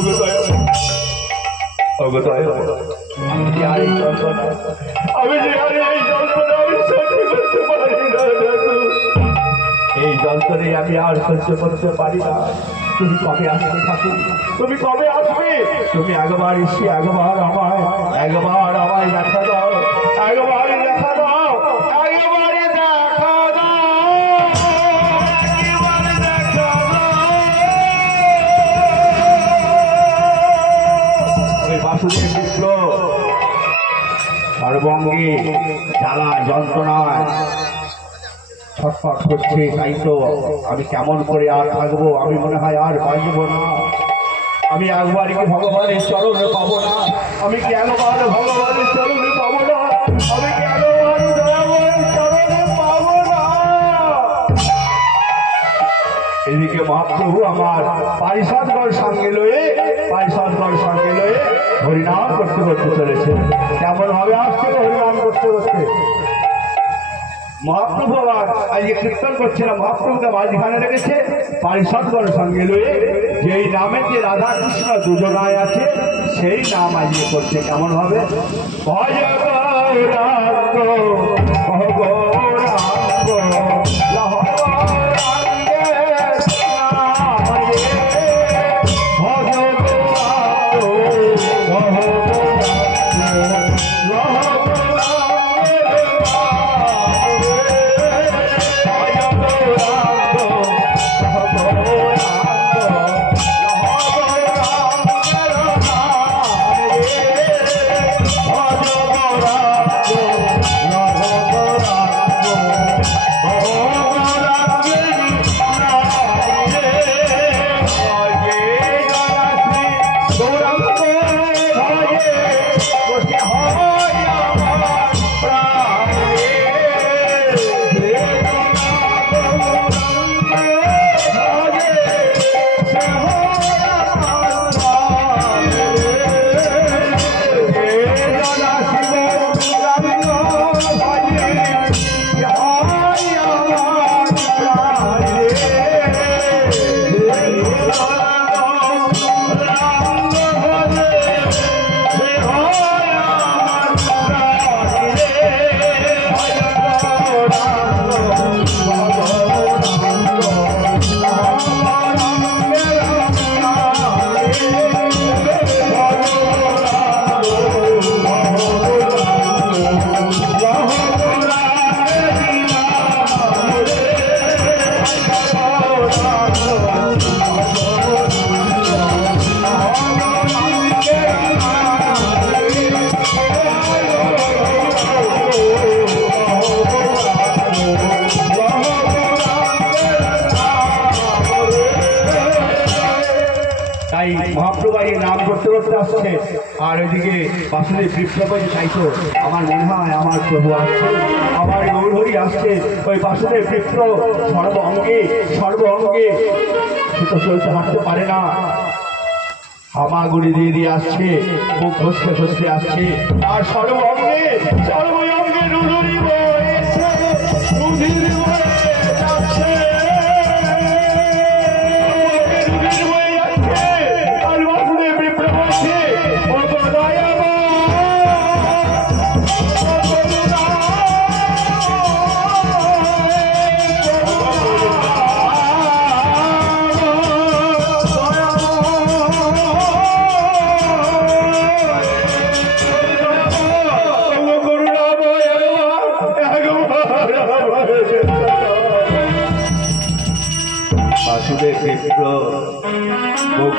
এই যন্ত্রণে আমি আর সহ্য করতে পারি না। তুমি কবে আসবে ঠাকুর? তুমি কবে আসবে? তুমি একবার এসে একবার আমায় দেখা দাও, একবার দেখা দাও, একবার দেখা দাও, একবার দেখা দাও। ওই বাসুদেব মিত্র সর্বঙ্গে জ্বালা যন্ত্রণায় ছটফট করছে, তাই তো আমি কেমন করে আর থাকবো? আমি মনে হয় আর বাঁচব না। আমি একবার কি ভগবানের চরণে পাবো না? আমি কি একবার ভগবানের চরণে পাবো না? আমি কি একবার ভগবানের চরণে পাবো না? এদিকে মহাপ্রভু আমার পারিষদগণ সঙ্গে লয়ে হরিনাম করতে করতে চলেছে। কেমন ভাবে আসছে হরিনাম করতে করতে। মহাপ্রভু আবার আজকে কীর্তন করছে না, মহাপ্রভুকে মাঝখানে রেখেছে পারিষদগণ সঙ্গে লয়ে যেই নামে যে রাধা কৃষ্ণ দুজনায় আছে সেই নাম আজকে করছে। কেমন হবে? ভজ গৌরাঙ্গ ভজ মহাপ্রভু নাম করতে করতে আসছে। আর ওইদিকে বাসুদেব বিপ্লবী তাই তো আমার মনে হয় আমার প্রভু আসছে, আমার গৌরহরি আসছে। ওই বাসুদেব বিপ্ল সর্ব অঙ্গে সুতো চলতে হাঁটতে পারে না, হামাগুড়ি দিয়ে দিয়ে আসছে, মুখ ঘষতে ঘষতে আসছে। আর সর্ব অঙ্গে রুধুরি বইছে, রুধির বয়ে যাচ্ছে,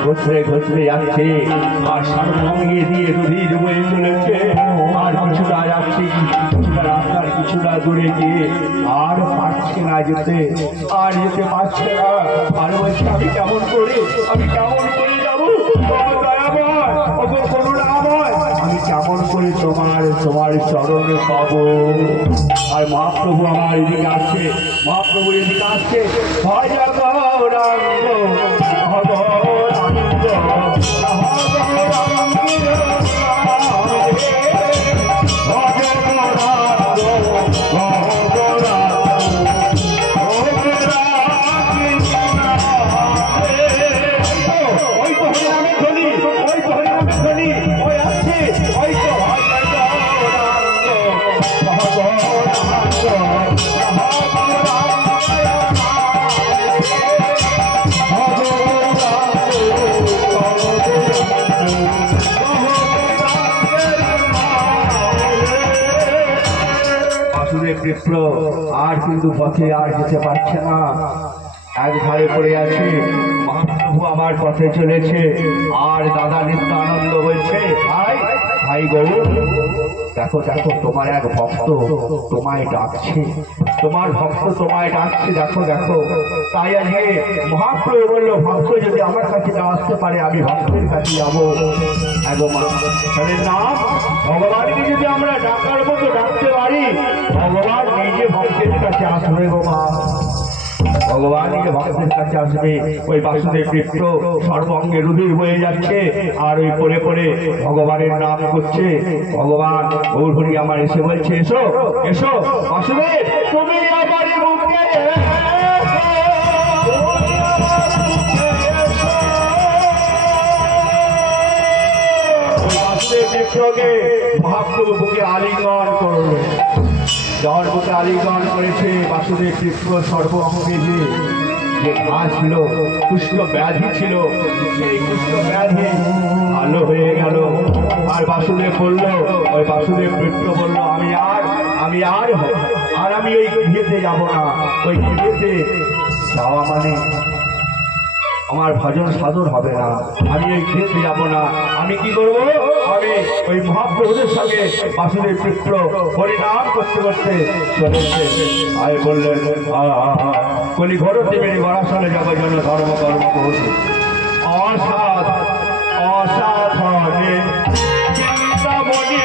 ঘষে ঘষে যাচ্ছে। আর সর্বঙ্গে দিয়ে রুধির বয়ে চলেছে। আর কিছুটা যাচ্ছে, কিছুটা রাস্তার কিছুটা দূরে গিয়ে আর পারছে না যেতে, আর যেতে পারছে না। আর বলছে আমি কেমন করে যাবো? করুণাময়, আমি কেমন করে তোমার চরণে পাবো? আর মহাপ্রভু আমার এদিকে আসছে, ভজ গৌরাঙ্গ বিপ্র আর কিন্তু পথে আর যেতে পারছে না, এক ধারে পড়ে আছে। মহাপ্রভু আমার পথে চলেছে আর দাদা নিত্য আনন্দ হয়েছে। ভাই ভাই গৌর, দেখো দেখো তোমার এক ভক্ত তোমায় ডাকছে, তোমার ভক্ত তোমায় ডাকছে, দেখো দেখো। তাই আজকে মহাপ্রভু বললো, ভক্ত যদি আমার কাছে না আসতে পারে আমি ভক্তের কাছে যাবো। তাহলে না, ভগবানকে যদি আমরা ডাকার মতো ডাকতে পারি, ভগবান নিজে ভক্তের কাছে আসবে গো মা, ভগবান নিজে ভক্তের কাছে আসবে। ওই বাসুদেব বিপ্র সর্বঙ্গে রুধির বয়ে যাচ্ছে আর ওই পরে পরে ভগবানের নাম করছে। ভগবান গৌরহরি আমার এসে বলছে, এসো এসো বাসুদেব, তুমি আমার মুখে মহাপ্রভু বুকে আলিঙ্গন করল। যখন বুকে আলিঙ্গন করেছে বাসুদেব বিপ্র সর্ব অঙ্গে যে ঘা ছিল, কুষ্ঠ ব্যাধি ছিল, সেই কুষ্ঠ ব্যাধি ভালো হয়ে গেল। আর বাসুদেব বলল, ওই বাসুদেব বিপ্র বলল, আমি আর আমি ওই গৃহেতে যাব না। ওই গৃহেতে যাওয়া মানে আমার ভজন সাধন হবে না, আমি ওই গৃহেতে যাব না। আমি কি করব? আমি ওই মহাপ্রভুদের সঙ্গে বাসুদেব বিপ্র হরিনাম করতে করতে চলেছে। আয় বললেন, কলি ঘর দেবেন বরাসলে যাব জন ধর্ম কর্ম করছে অসাধ অসাধনে চিন্তামণি।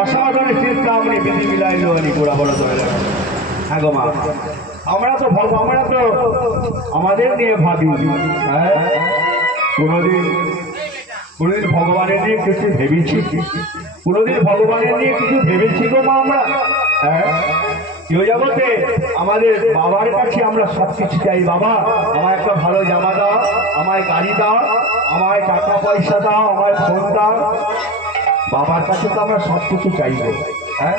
অসাধারণ চিন্তামণি বিধি মিলাইল পুরা বড় ধরে। হ্যাঁ গো মা, আমরা তো আমাদের নিয়ে ভাবি, হ্যাঁ কোনোদিন ভগবানের নিয়ে কিছু ভেবেছি? কোনোদিন ভগবানের নিয়ে কিছু ভেবেছি গো মা আমরা? হ্যাঁ, কেউ জগতে আমাদের বাবার কাছে আমরা সব কিছু চাই। বাবা আমায় একটা ভালো জামা দাও, আমায় গাড়ি দাও, আমায় টাকা পয়সা দাও, আমায় ফোন দাও। বাবার কাছে তো আমরা সব কিছু চাইব। হ্যাঁ,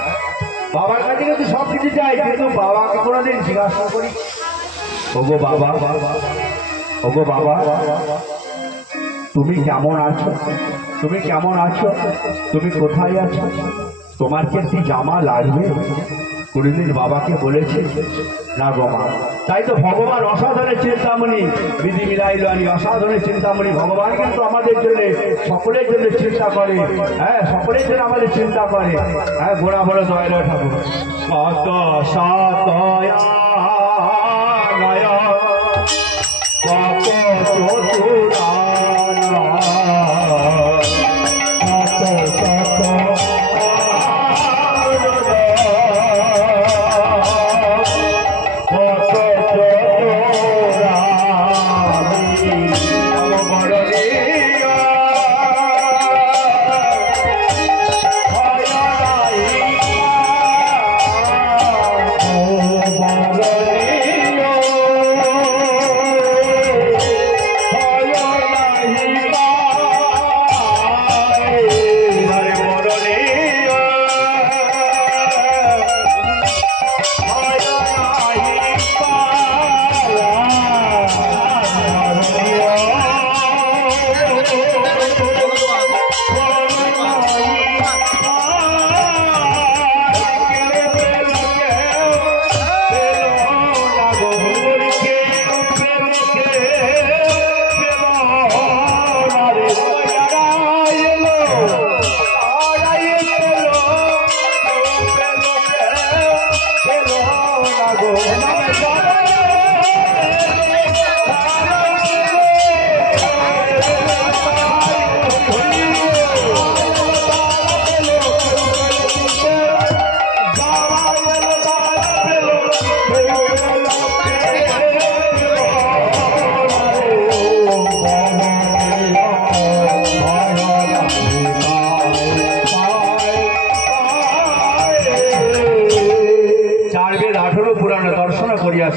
বাবার কাছে কিন্তু সব কিছু চাই, কিন্তু বাবাকে কোনোদিন জিজ্ঞাসা করি, ওগো বাবা, ওগো বাবা তুমি কেমন আছো? তুমি কেমন আছো? তুমি কোথায় আছো? তোমার কি একটি জামা লাগবে? কোনদিন বাবাকে বলেছে না গো মা। তাই তো ভগবান অসাধনের চিন্তামণি, বিধি মিলাইল আনি অসাধনের চিন্তামণি। ভগবান কিন্তু আমাদের জন্য, সকলের জন্য চিন্তা করে। হ্যাঁ, সকলের জন্য আমাদের চিন্তা করে। হ্যাঁ, গোড়া বড় দয়ালয় ঠাকুর কত সতয়া কত চতুরানা কত কত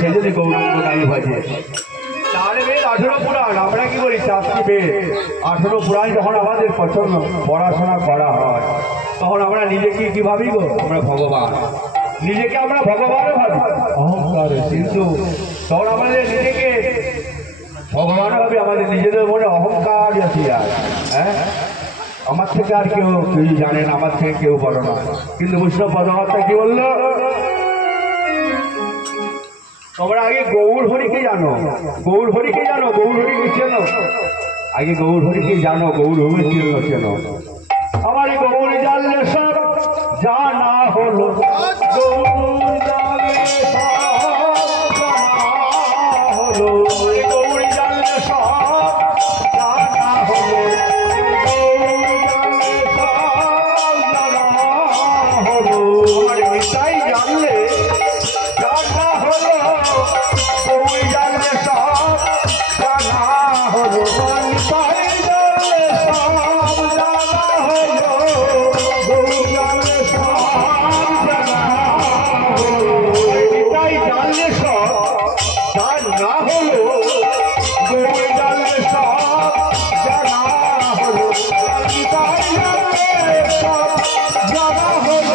সে যদি গৌরাঙ্গ নাই ভাজে। 4 বেদ 18 পুরাণ, আমরা কি করি 4টি বেদ 18 পুরাণ যখন আমাদের পছন্দ পড়াশোনা করা হয়, তখন আমরা নিজেকে কি ভাবি গো? আমরা ভগবান, নিজেকে আমরা ভগবান ভাবি অহংকারে। কিন্তু তখন আমাদের নিজেকে ভগবান ভাবি, আমাদের নিজেদের মনে অহংকার আছে। আর হ্যাঁ, আমার থেকে আর কেউ জানেন, আমার থেকে কেউ বলো না। কিন্তু বৈষ্ণব পদমাত্রা কি বললো? তোমরা আগে গৌর হরিকে জানো, গৌর হরিকে জানো, গৌর হরিকে চেনো। আগে গৌর হরিকে জানো, গৌর হরি চেনো। আমার গৌর জানলে সব জানা হলো, গৌর জানলে সব জানা হলো, গৌর জানলে সব জানা হলো, গৌর জানলে সব জানা হলো। আমার এটাই জানলে জানা হলো, গৌর জানলে সব জানা হলো, নিতাই জানলে সব জানা হলো, গৌর জানলে সব জানা হলো, নিতাই জানলে সব জানা হলো, গৌর জানলে সব জানা হলো, নিতাই জানলে সব জানা হলো।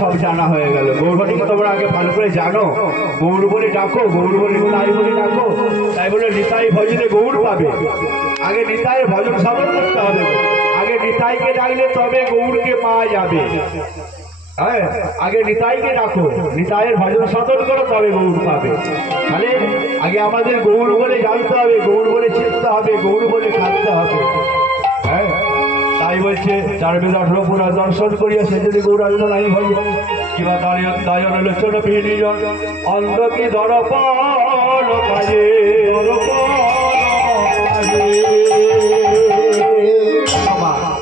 সব জানা হয়ে গেল। গৌরহরিকে তোমরা আগে ভালো করে জানো, গৌর বলে ডাকো, গৌর বলে নিতাই বলে ডাকো। তাই বলে নিতাই ভজনে গৌর পাবে। আগে নিতাইয়ের ভজন সাধন করতে হবে। আগে নিতাইকে ডাকলে তবে গৌরকে পাওয়া যাবে। হ্যাঁ, আগে নিতাইকে ডাকো, নিতাইয়ের ভজন সাধন করো, তবে গৌর পাবে। তাহলে আগে আমাদের গৌর বলে জানতে হবে, গৌর বলে চিনতে হবে, গৌর বলে থাকতে হবে। হ্যাঁ, তাই বলছে 4 বেদ 18 পুরাণ দর্শন করিয়া সে যদি গৌরাঙ্গ নাই হয়, কিবা দায়ন লোচন বিনিজন অন্ধকে দরপণ কাজে,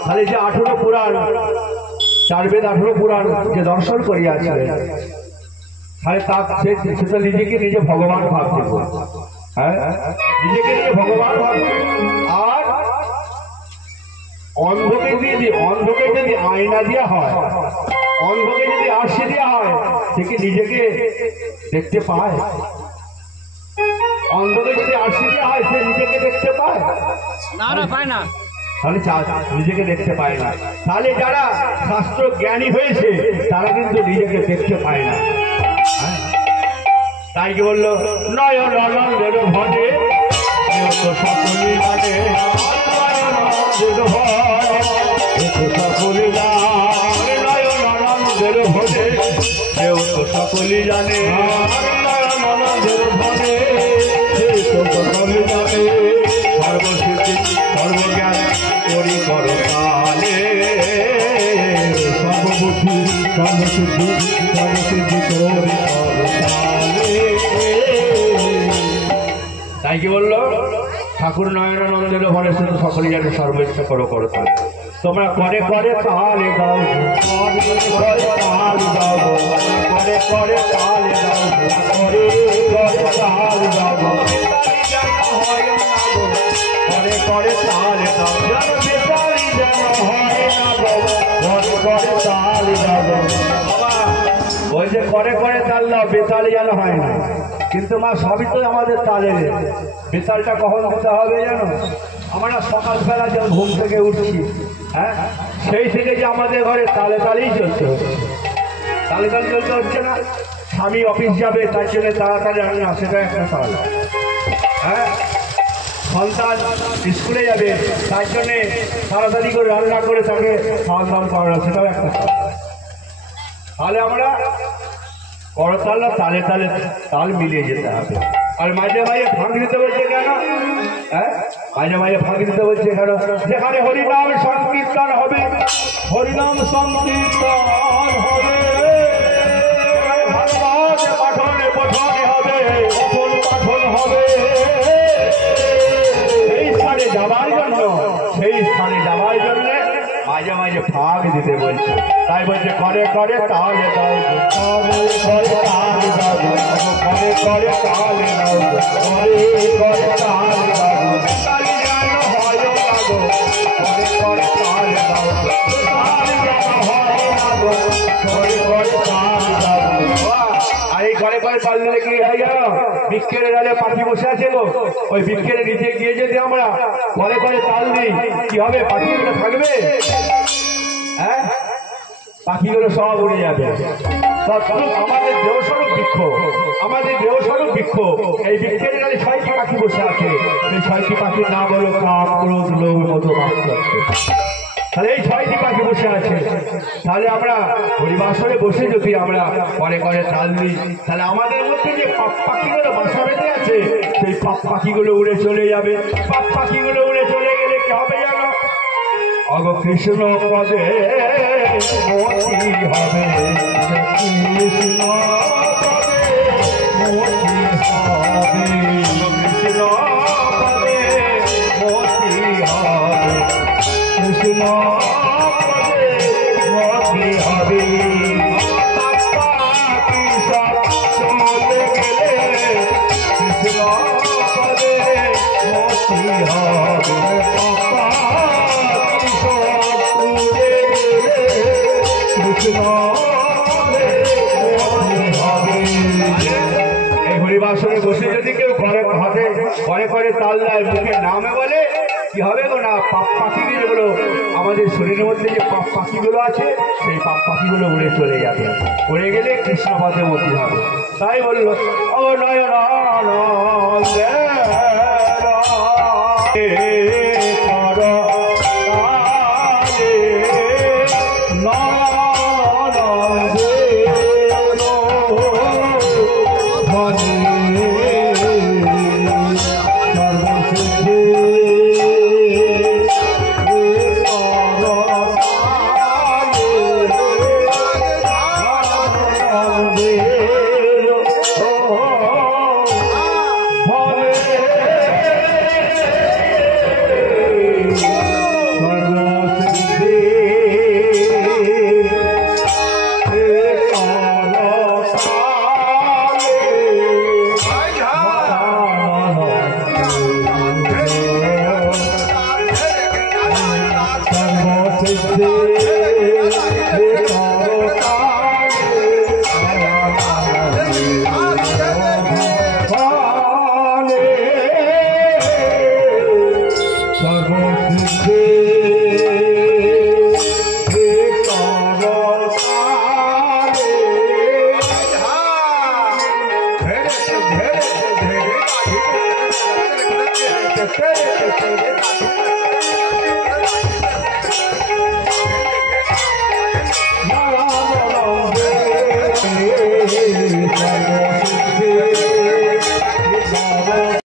তাহলে যে 18 পুরাণ 4 বেদ 18 পুরাণ যে দর্শন করিয়াছে, তাহলে সে তো নিজেকে নিজে ভগবান ভাবতে। হ্যাঁ, নিজেকে নিজে ভগবান ভাবতে। আর অন্ধকে যদি আয়না দেওয়া হয়, অন্ধকে যদি আরশি দেওয়া হয়, সে কি নিজেকে দেখতে পায়? অন্ধকে যদি আরশি দেওয়া হয়, সে নিজেকে দেখতে পায়? না, পায় না। তাহলে নিজেকে দেখতে পায় না। তাহলে যারা শাস্ত্র জ্ঞানী হয়েছে তারা কিন্তু নিজেকে দেখতে পায় না। তাই কি বললো, নয়ন আনন্দের ভজে সকলে জানে, সকলে নয়ন আনন্দের ভজে কেউ তো সকলে জানে, আনন্দের ভজে সকলে জানে, সর্বসিদ্ধি সর্বজ্ঞান করি করতালে, সর্ববুদ্ধি সর্বসিদ্ধি সর্বসিদ্ধি করি করতালে। তাই কি বললো ঠাকুর নয়নানন্দের ঘরে শুধু সকলে জানে সর্বোচ্চ করো করতালে। তোমরা করে করে তালে দাও, তাল দাও, করে করে তালে দাও, করে করে তাল দাও, করে করে তালে দাও, যেন বেতালি যেন হয় না গো, করে করে তাল দাও। ওই যে করে করে তাল দাও, বেতালি যেন হয় না। কিন্তু মা সবই তো আমাদের তালের। বেতালটা কখন দিতে হবে জানো? আমরা সকালবেলা যখন ঘুম থেকে উঠছি, হ্যাঁ, সেই থেকে যে আমাদের ঘরে তালে তালেই চলছে, তালে তালে চলতে হচ্ছে না। স্বামী অফিস যাবে তার জন্য তাড়াতাড়ি রান্না, সেটা একটা তাল। হ্যাঁ, সন্তান স্কুলে যাবে তার জন্যে তাড়াতাড়ি করে রান্না করে তাকে খাওয়ান দাওয়ান করানো, সেটাও একটা তাল। তাহলে আমরা করতাল না তালে তালে তাল মিলিয়ে যেতে হবে। আর মাঝে মাঝে ফাঁক দিতে বলছে কেন? হ্যাঁ, মাঝে মাঝে ফাঁক দিতে বলছে কেন? যেখানে হরিনাম সংকীর্তন হবে, হরিনাম সংকীর্তন হবে, ভাগবত পাঠনে পঠনে হবে, পঠন পাঠন হবে, সেই স্থানে যাবার জন্য, সেই স্থানে যাবার জন্য মাঝে মাঝে ফাঁক দিতে বলছে। তাই বলছে করে করে তালে দাও, করে তালে দাও, করে করে তালে দাও, করে করে তালে দাও, তালি যেন হয় না গো, করে করে তালে দাও, তালি যেন হয় না গো, করে করে তালে দাও। আর এই করে করে তাল দিলে কি হয়ে গেল? বৃক্ষের ডালে পাখি বসে আছে গো, ওই বৃক্ষের নিচে গিয়ে যদি আমরা করে করে তাল দিই কি হবে? পাখিগুলো থাকবে? হ্যাঁ, পাখিগুলো সব উড়ে যাবে। আমাদের দেহস্বরূপ বৃক্ষ, আমাদের দেহস্বরূপ বৃক্ষ, এই বৃক্ষের ডালে 6টি পাখি বসে আছে। এই 6টি পাখির নাম হলো কাম, ক্রোধ, লোভ, মধু, মাৎসর্য। তাহলে এই 6টি পাখি বসে আছে। তাহলে আমরা হরিবাসরে বসে যদি আমরা করে করে তাল দিই, তাহলে আমাদের মধ্যে যে পাপ পাখিগুলো বাসা বেঁধে আছে, সেই পাপ পাখিগুলো উড়ে চলে যাবে। পাপ পাখিগুলো উড়ে চলে গেলে কি হবে জানো? অগ কৃষ্ণ পদে মতি হবে, কৃষ্ণ পদে মতি হবে, কৃষ্ণ পদে মতি হবে, কৃষ্ণ পদে মতি হবে। চলে গেলে কৃষ্ণ পদে মতি হবে, এই হরিবাসরে বসে যদি কেউ ঘরে হাতে ঘরে ঘরে তাল দেয়, মুখে নামে বলে কি হবে গো না? পাপ পাখি যেগুলো আমাদের শরীরের মধ্যে যে পাপ পাখিগুলো আছে, সেই পাপ পাখিগুলো উড়ে চলে যাবে। উড়ে গেলে কৃষ্ণ পদে মতি হবে। তাই বললো ও নয়ন money.